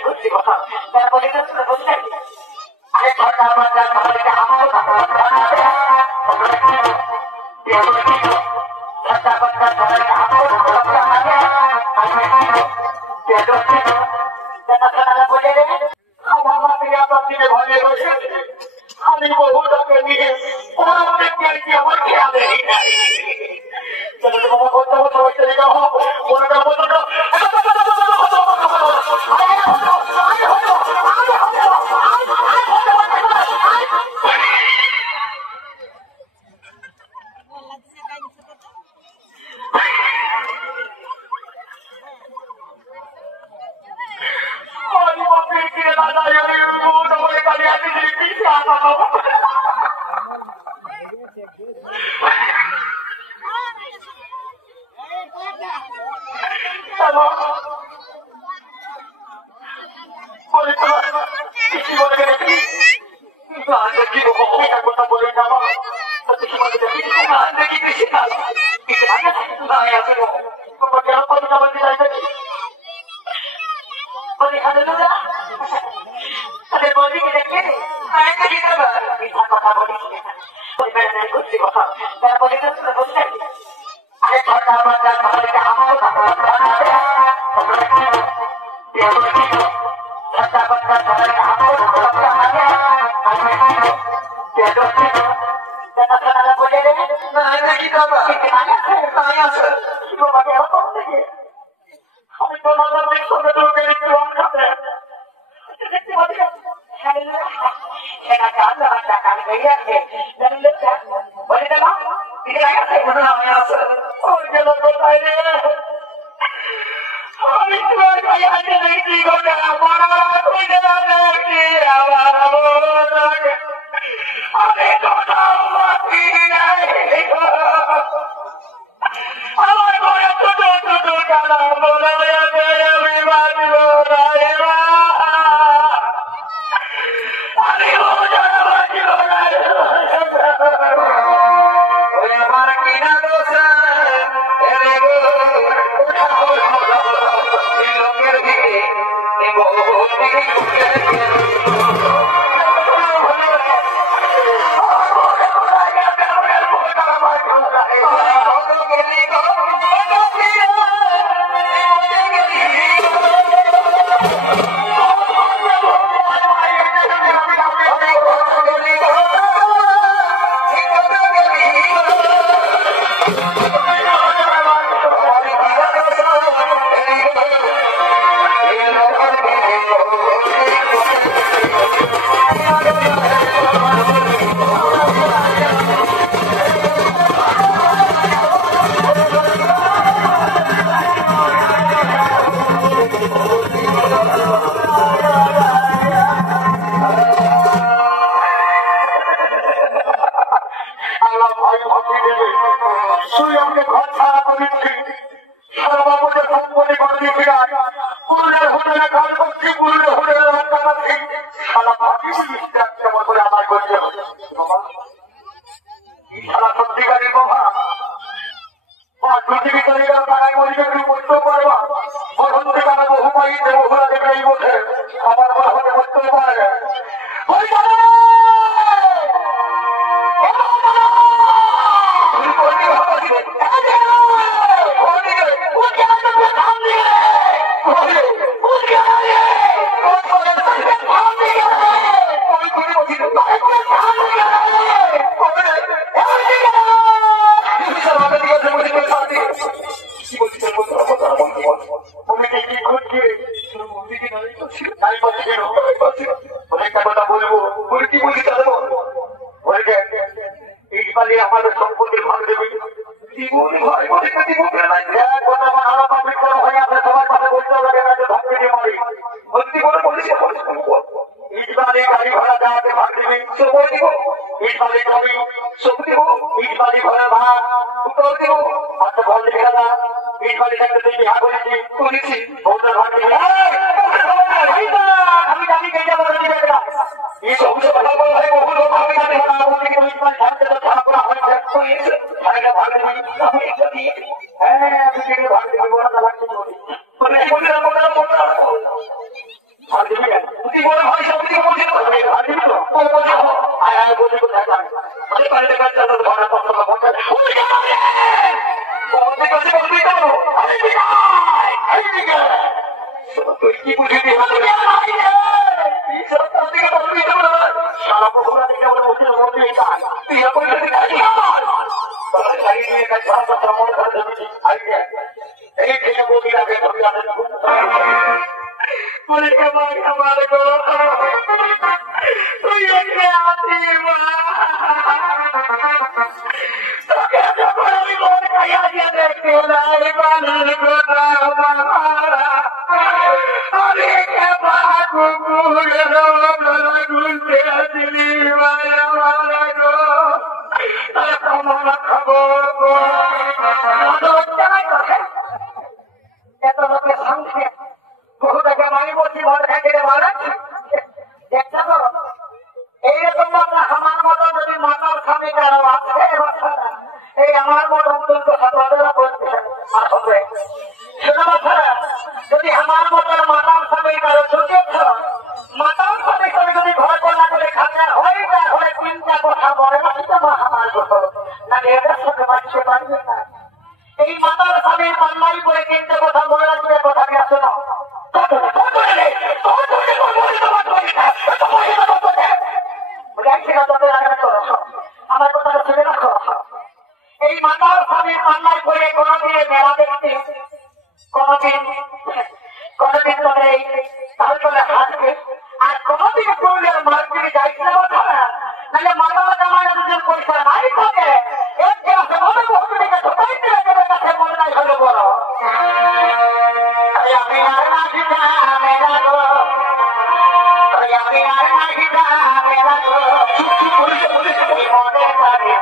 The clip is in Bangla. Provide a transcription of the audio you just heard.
করছি কথা তারা বলে বলছেন আরে ঘরটা আমার আমাদেরকে আমার আমি বহুটাকে নিয়ে আমার খেয়ালে বাবা করতে হতো মনটা মতো তারা বলে বলছেন আরে ঘরটা আমার আমাদেরকে আমার আমি তো সেটা কাল কাল হয়ে আছে বলে দেবা আমি আছে ওই গেল কোথায় রে আমি তোমার কাছে দেখছি গোটা আমার আমি কথা আমার ঘরে ছোট ছোট কালা বলে আমি বাঁচব আমি বাঁচব আমার কিনা দোষ লোকের দিকে তুই বলে ভাই সব দিকে বলছি বলছি কোথায় যান বাড়িতে কাছে ভাড়া কত তুই কি বুঝিনি সারা বগুড়া থেকে আমরা উঠে মধ্যে তুই এখন এই থেকে বগুড়াকে পরীক্ষা আমার গো তুই এখানে আছি মা তোকে আমি মন খাইয়া দিয়ে দেখতে নাই বানার গোটা মারা আমি কুকুরের ঘুরতে আসিনি মায়া মারা গো তোমার খবর এত লোকের সংখ্যা বহু টাকা মানি বলছি ঘর থেকে মারা দেখতে তো এইরকম আমার মতো যদি মাতার স্বামী কারো আছে এই আমার মতো অন্তত সতরা বলছে যদি আমার মতো মাতার স্বামী কারো চুকেছ মাতার স্বামী তুমি যদি ঘর কন্যা করে খাতে হয় তার হলে তিনটা কথা বলে আমার কথা না এটার সঙ্গে বাঁচতে পারবে না এই মাতার স্বামীর পাল্লাই করে তিনটে কথা মনে রাখবে কথা কে শোনো আমার কথাটা শুনে রাখো এই মাতার স্বামীর পাল্লাই করে কোনদিন মেলা দেখতে কোনদিন তবে তাহলে চলে হাসবে আর কোনদিন পুরুলিয়ার মার্কেটে যাইছিল নাহলে মাতার জামাই দুজন পয়সা নাই থাকে এক ক্লাসে মনে বহু থেকে ঢোকাই দিলে দেবে কাছে মনে নাই হলো বড় আমি আর নাকি মেলা গো আমি আর নাকি মেলা গো মনে পারে